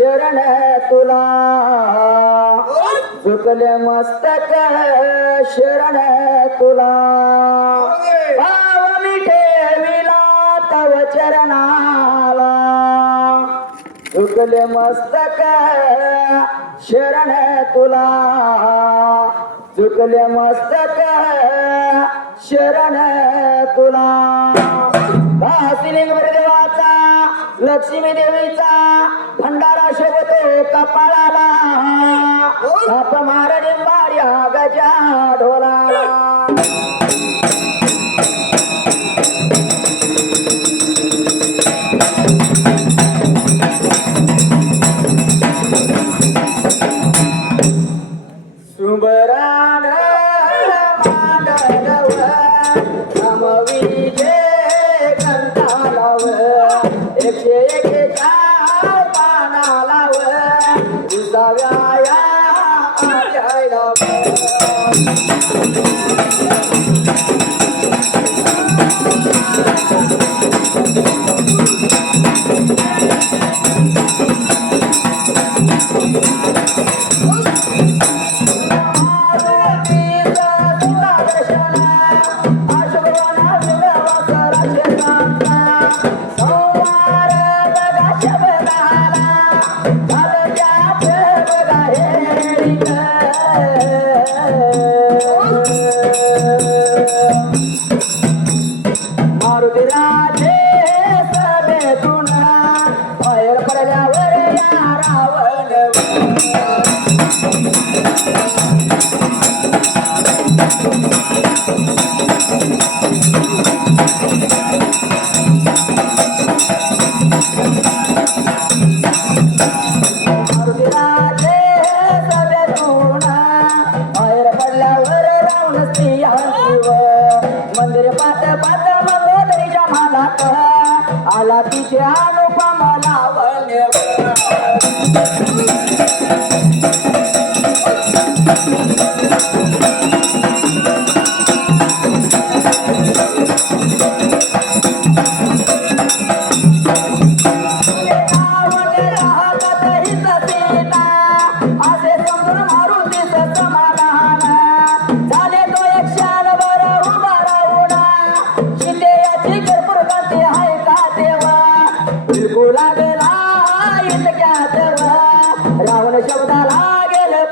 शरण तुला झुकले मस्तक शरण तुला भाव मी ठेविला तव चरणाला झुकले मस्तक शरण तुला झुकले मस्तक शरण तुला भासिलिंग देवाचा लक्ष्मी देवीचा भंडारा शोभतो कपाळाला साप मार निंबाड्या गजा ढोलाला सुबरान मांडव नमविजे कंठालाव 101 पानालाव विसाव्या आजयलाव मंदिर पात पात मंगोदरीच्या मालात आला तिचे अनुपम लावण्य रावण शब्दाला गेलं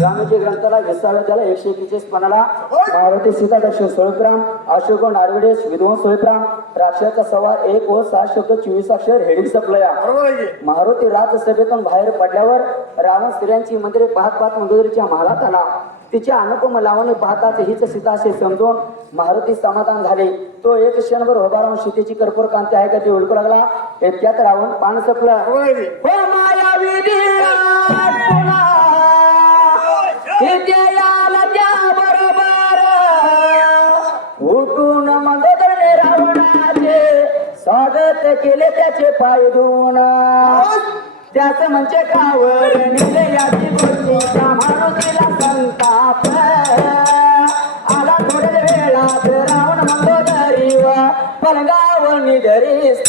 रामाच्या ग्रंथाला घसाव्या त्याला 141 पानाला मारुती सीता दर्शन 16 ग्राम अशोक नारवडे विद्वान 16 ग्राम राक्षाचा सवार 1 व 7 शब्द 24 अक्षर हेडिंग सप्लया मारुती राजसभेतून बाहेर पडल्यावर रावण स्त्रियांची मंदिरे पाहत पाहत मंगोदरीच्या महालात आला तिच्या अनुपम लावणी पाहताच हीच सीता असे समजून मारुती समाधान झाले तो एक क्षणभर उभा राहून सीतेची कर्पूर कांती आहे का ते ओळखू लागला इतक्यात रावण पान सपला उठून मंगोदरने रावणाचे स्वागत केले त्याचे पाय धुवून त्याच म्हणजे कावर निले याची गोष्टीचा मारुतीला संताप आला थोड्या वेळात रावण मंगोदरी व पलंगाव निधरीस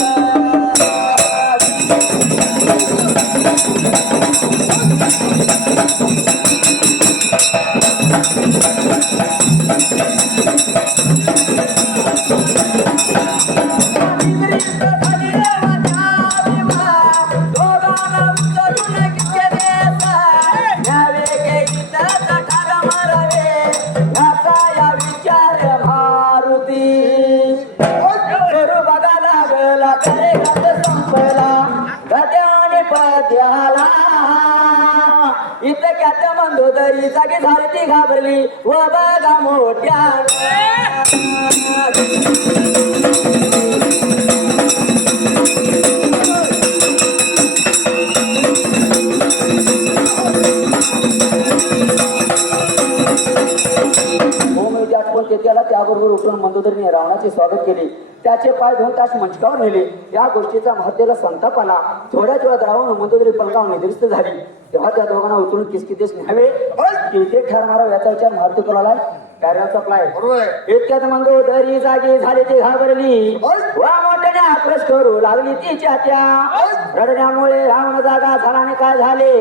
इतक्यात मंदोदरी जागी झाली ती घाबरली व बघा मोठ्या त्याबरोबर उठून मंदोदरीने रावणाचे स्वागत केले. त्याचे पाय 2 तास मंचकावर नेले. या गोष्टीचा महत्तेला संताप आला. थोड्याच वेळात रावण मंदोदरी पलंगावर निद्रिस्त झाली. तेव्हा त्या दोघांना उचलून किसकितेस न्यावे की इथे ठार मारावं याचा विचार मारुती करायला कार्याचा प्लाय. इतक्यात मंदोदरी जागी झाली. ती घाबरली वा मोठ्याने आक्रोश करू लागली तिच्या त्या रडण्यामुळे रावण जागा झाला. आणि काय झाले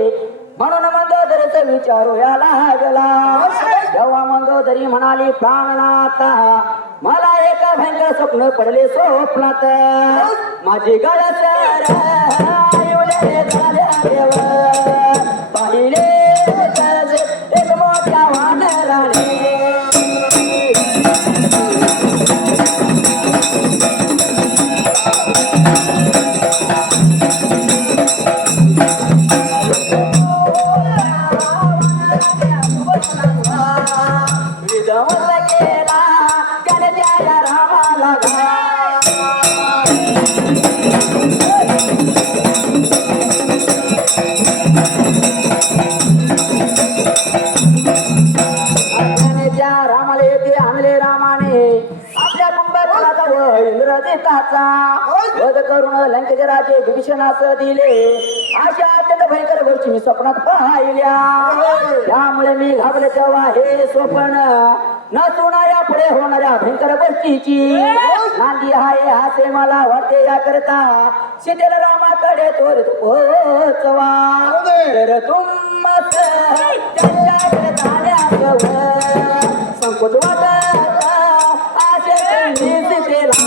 म्हणून मंदोदरीचा विचारू याला गेला. तेव्हा मंदोदरी म्हणाली प्राणनाथ मला एका भयंकर स्वप्न पडले स्वप्नात माझी गळस पाहिले एक मोठ्या वानराने वध करून लंकेचे राजे विभीषणास दिले. अशा अत्यंत भयंकर गोष्टी मी स्वप्नात पाहिल्या. त्यामुळे मी घाबरले. तेव्हा हे स्वप्न नसून या पुढे होणाऱ्या भयंकर गोष्टीची नांदी आहे हाते मला वाटते. याकरता सीतेला रामाकडे त्वरित पोहोचवा. तर तुमच त्यांच्याकडे जाण्यास संकोच वाटत असे सीतेला.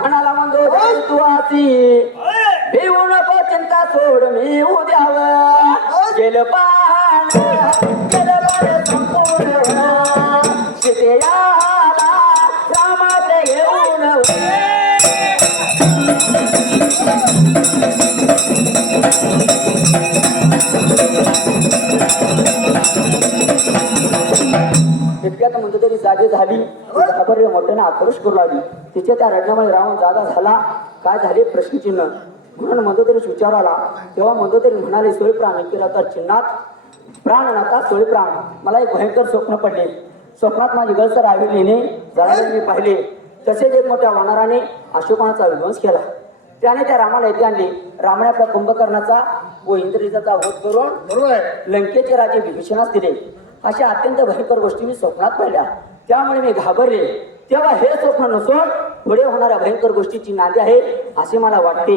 म्हणाला म्हणतो तू आती भिवू नको चिंता सोड मी उद्याव गेलं पान संपूर्ण शिकयाला रामात घेऊन इतक्यात म्हणतो तरी जागी झाली. खबर मोठ्याने आक्रोश करू लागली. तिच्या त्या रडण्यामुळे रावण जागा झाला. काय झाले प्रश्नचिन्ह म्हणून मंदोदरीस विचार आला. तेव्हा मंदोदरी म्हणाले सोयप्राण एकिराचा चिन्हात प्राणनाथा सोयप्राण मला एक भयंकर स्वप्न पडले. स्वप्नात माझी गळसर आविर्लीने जळाले मी पाहिले. तसेच एक मोठ्या वानराने अशोकाचा विध्वंस केला. त्याने त्या रामाला येथे आणले. रामाने आपल्या कुंभकर्णाचा व इंद्रजिताचा वध करून लंकेचे राजे विभीषणास दिले. अशा अत्यंत भयंकर गोष्टी मी स्वप्नात पाहिल्या. त्यामुळे मी घाबरले. तेव्हा हे स्वप्न नसून पुढे होणाऱ्या भयंकर गोष्टीची नांदी आहे असे मला वाटते.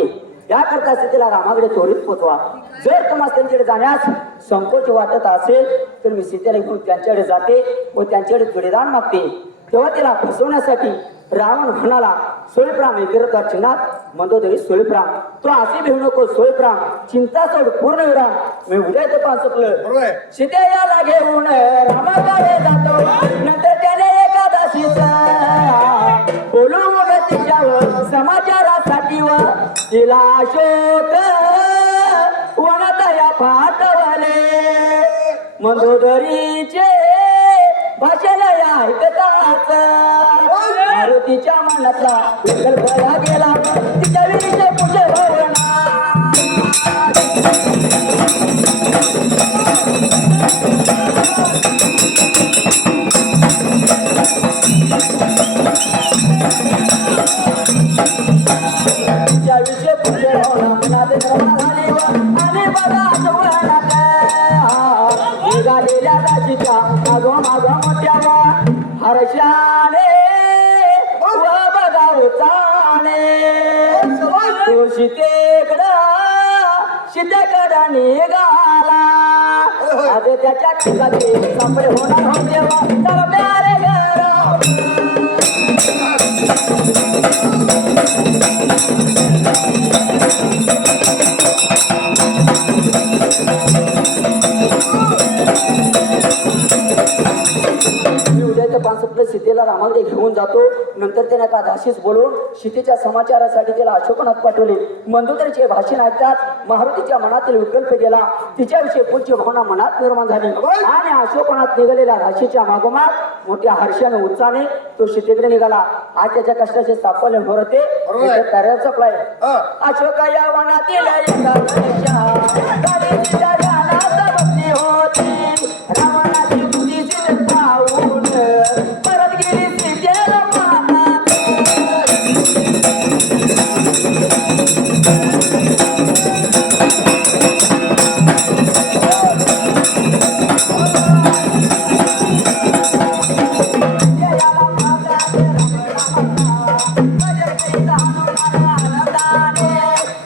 याकरता सीतेला रामाकडे त्वरित पोचवा. जर तुम्हाला त्यांच्याकडे जाण्यास संकोच वाटत असेल तर मी सीतेला घेऊन त्यांच्याकडे जाते व त्यांच्याकडे पिढीदान मागते. तेव्हा तिला फसवण्यासाठी रावण म्हणाला सोयप्राम एकिरता चिन्हात मंदोदरी सोयप्राम तो असे भिवू नको सोयप्राम चिंता सोड पूर्ण विराम मी उद्या येतो पान चुकलं. सीते याला घेऊन रामाकडे जातो. नंतर त्याने एकादशीचा बोलून तिच्यावर समाचारासाठी व तिला अशोक वनतया पाठवले. मंदोदरीचे भाषण ऐकताच मारुतीच्या मनातला कल्पना गेला. तिच्या विषय पुढे भावना तिच्या विषय पुढे भावना मनात झाली आणि बघा निघालेल्या दाशीच्या मागो मागो मोठ्यावा हर्षाने व बघा उचाने तो सीतेकडं निघाला. आज त्याच्या ठिकाणी सापडे होणार हो देवा तर प्यारे घरा सीतेला रामाकडे घेऊन जातो. नंतर त्याने का दासीस बोलवून सीतेच्या समाचारासाठी त्याला अशोकनाथ पाठवले. मंदोदरीचे भाषण ऐकतात मारुतीच्या मनातील विकल्प गेला. तिच्याविषयी पूज्य भावना मनात निर्माण झाली आणि अशोकनाथ निघालेल्या राशीच्या मागोमाग मोठ्या हर्षाने उत्साहाने तो सीतेकडे निघाला. आज त्याच्या कष्टाचे साफल्य होते कार्याचा प्लाय अशोक या वनातील रावणाची बुद्धी पाहून परत गेली सीतेला पाहत.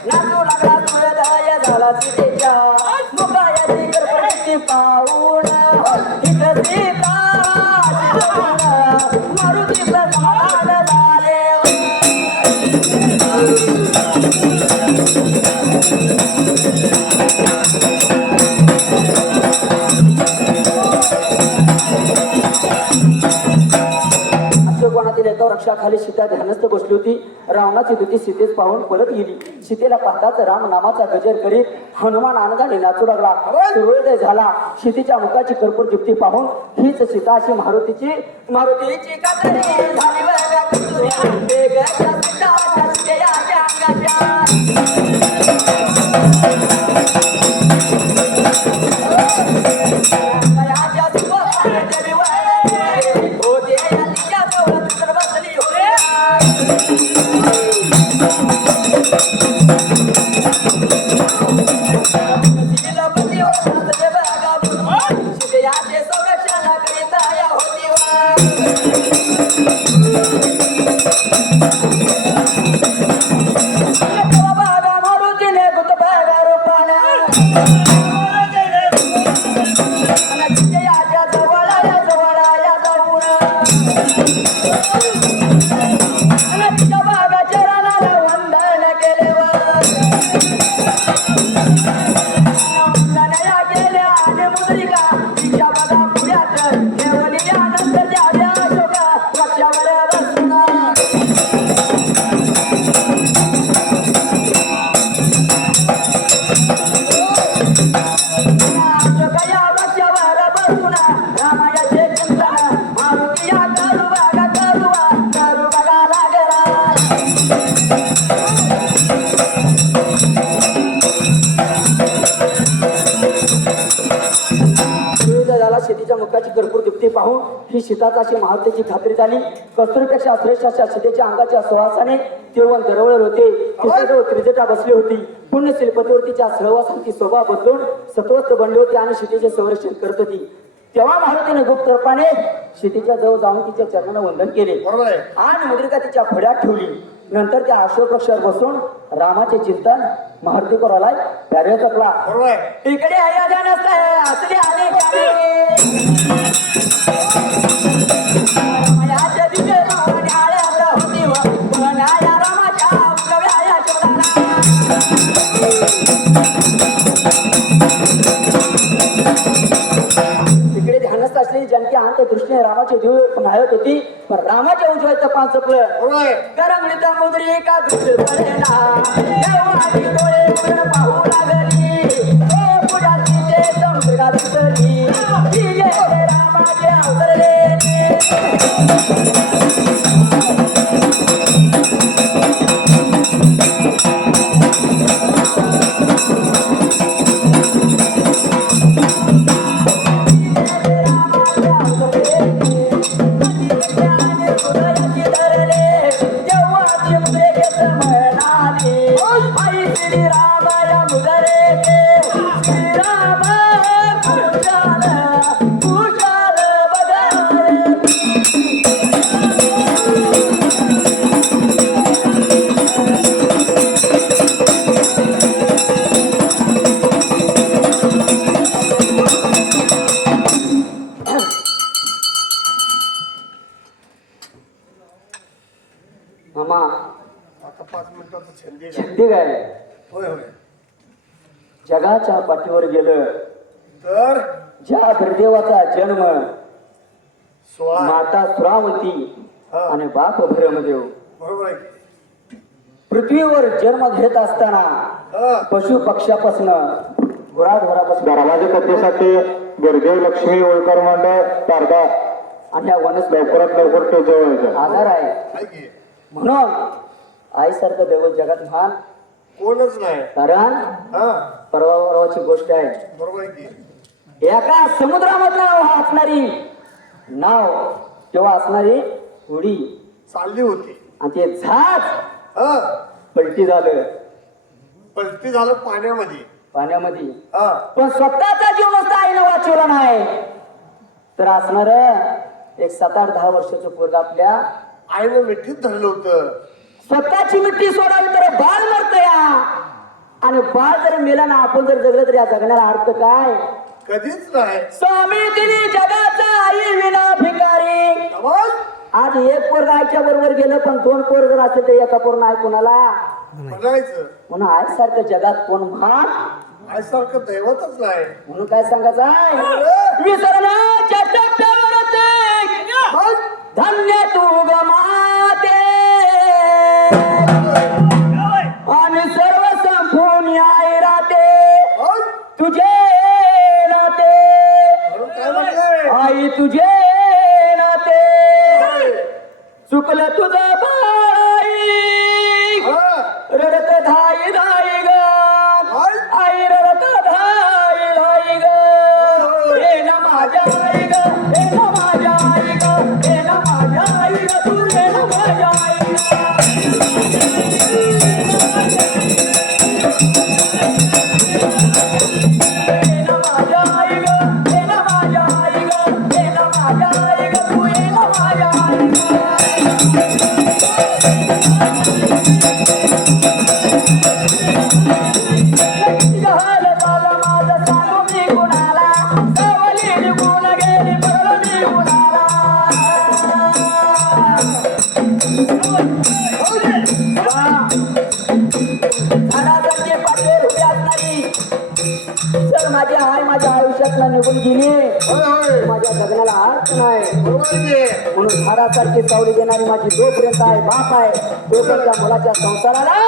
नाचू लागला तुझ्या झाला सीतेच्या मुखायाची करपटी पाहून इथं सीता मारुतीचं समाधान झाले. अशोकवनातील एका वृक्षाखाली सीता ध्यानस्थ बसली होती. रावणाची दुती सीतेस पाहून परत गेली. सीतेला पाहताच राम नामाचा गजर करीत हनुमान आनंदाने नाचू लागला. सूर्योदय झाला. सीतेच्या मुखाची कर्पूर दीप्ती पाहून हीच सीता अशी मारुतीची कातरी झाली बघा कस्तुरी. वेगाच्या सीताच्या सीतेच्या सीतेच्या मुखाची कर्पूर दीप्ती पाहून ही सीताच अशी महातेची खात्री झाली. कस्तुरीपेक्षा श्रेष्ठ अशा सीतेच्या अंगाच्या सुवासाने तेवण दरवळत होते. तिच्याजवळ त्रिजटा बसली होती. पुण्यशील पतिवतीच्या सहवासांची स्वभाव बदलून सत्वस्थ बनली होती आणि सीतेचे संरक्षण करत होती. तेव्हा मारुतीने गुप्त रूपाने सीतेच्या जवळ जाऊन तिच्या चरणांना वंदन केले आणि मुद्रिका तिच्या फड्यात ठेवली. नंतर त्या अशोक वृक्षावर बसून रामाचे चिंतन मारुती करायला प्यारे जपला. इकडे आया असले आले तिकडे ध्यानस्थ असलेली जनकी अंत दृष्टीने रामाचे जीव नायक होती. पण रामाच्या उजव्या तपान चपलं करंगळीचा मुद्री का दृश्य पाहू लागली पुढ्या तिथे समुद्रात उतरली रामाचे अवतरले. रामाया मामा आता 5 मिनिटाचं छंदी आहे. छंदी काय होय होय. जगाच्या पाठीवर गेलं तर ज्या ब्रदेवाचा जन्म सोळा माता सुरावती हा. आणि बाप भरमदेव बरोबर आहे. पृथ्वीवर जन्म घेत असताना हा. पशु पक्ष्यापासून गुराढोरापासून दरवाजे कथेसाठी गिरदेव लक्ष्मी होळकर मंडळ तारका आणि या वनस्पती लवकरात लवकर ते जवळ आधार आहे आहे की? म्हणून आईसारखं दैवत जगात महान कोणच नाही. कारण हा परवाची गोष्ट आहे बरोबर आहे की? एका समुद्रामधला असणारी नाव किंवा असणारी उडी चालली होती. आणि ते झाज हा पलटी झालं पलटी झालं पाण्यामध्ये. पाण्यामध्ये हा पण स्वतःचा जीव नसता आईनं वाचवला नाही तर असणार एक 7-8-10 वर्षाचं पोरग आपल्या आईनं मिठीत धरलं होतं. स्वतःची मिट्टी सोडावी तर बाळ मरत या आणि बाळ जर मेला ना आपण जर जगलं तर या जगण्याला अर्थ काय कधीच नाही. स्वामी दिली जगाचा आई विना भिकारी आवाज आज एक पोरग आईच्या बरोबर गेलं पण 2 पोर जर असेल तर एका पोर नाही कुणाला म्हणायचं. म्हणून आईसारखं जगात कोण महान आईसारखं दैवतच नाही. म्हणून काय सांगायचं आहे विसरण्याच्या टप्प्यावर धन्य तू गमाते आणि सर्व संपून आई राहते तुझे नाते काय म्हटलंय? आई तुझे नाते चुकलं तुझं बाई हा. रडत धाई धाई ग काय? आई रडत धाई धाई ग हे ना माझ्या आई ग हे ना माझ्या आई ग हे ना माझ्या आई ग तू हे ना माझ्या आई हे ना माझ्या आई ग हे ना माझ्या आई ग हे ना माझ्या आई ग तू हे ना माझ्या आई जहाल झालं माझं सांगू मी कुणाला सवली निघून गेली बरं मी कुणाला झाडासारखे पाठे उभे असणारी जर माझी आई माझ्या आयुष्यातला निघून गेली होय होय. माझ्या जगण्याला अर्थ नाही बरोबर आहे की? म्हणून झाडासारखी सावली देणारी माझी जोपर्यंत आहे बाप आहे तोपर्यंत मुलाच्या संसाराला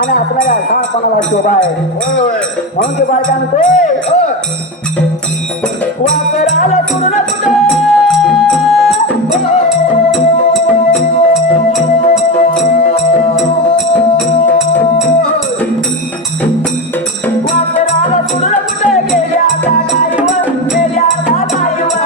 आणि आपल्याला झाडपणाला शोभा आहे होय होय. म्हणून ते बाळका म्हणतोय हा. वाकराला सोडून कुठे वाकराला सोडून कुठे गेल्या त्या गाईवर गेल्या त्या गाईवर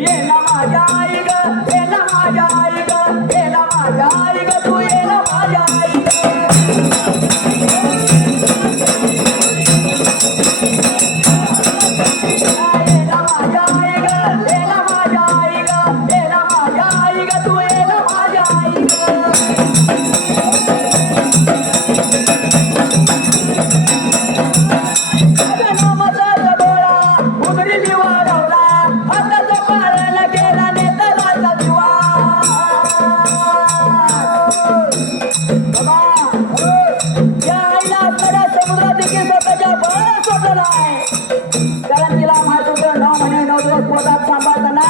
ये ना माझ्या आई ग ये ना माझ्या आई ग ये ना माझ्या आई ग तू ये ना माझ्या आई ये ना माझ्या आई ग ये ना माझ्या आई ग ये ना माझ्या आई ग तू ये ना माझ्या आई नामाचा डोळा उघडी मी वाढवला हाताचा पाळायला गेला नेतराचा दिवा बाबा या आईला असणाऱ्या समुद्रात देखील स्वतःच्या बळाला सोडलं नाही कारण तिला माहित होतं 9 महिने 9 दिवस पोटात सांभाळताना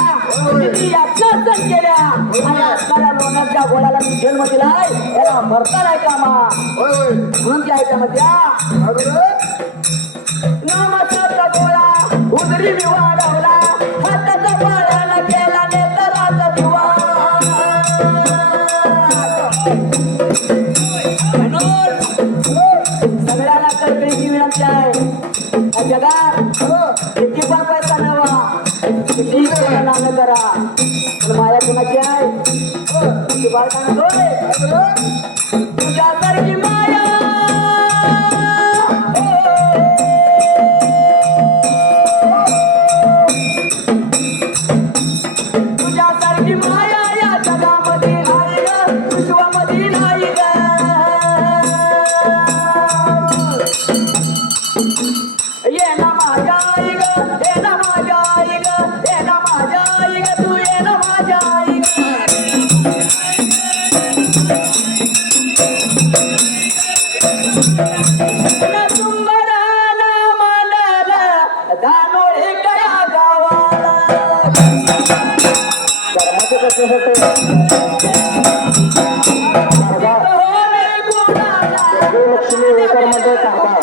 किती यातना सण केल्या आणि असणाऱ्या लोण्याच्या गोळ्याला मी जन्म दिलाय याला मरता नाही कामा होय होय. म्हणून ती आईच्या मध्ये अरे नामाचा गोळा उदरी मी वाढवला हाताचा पाळायला गेला नेतराचा दिवा म्हणून सगळ्यांना कळकळीची विनंती आहे या जगात किती पण पैसा मिळवा किती नाम करा पण माया कुणाची आहे ती बाळकांना तुझ्यासारखी माया तुझ्यासारखी माया या जगामध्ये नाही ग विश्वामध्ये नाही ग ये ना माझ्या आई ग ये ना माझ्या आई ग लक्ष्मीसाठी गरगई लक्ष्मी होळकर मंडळ तारगा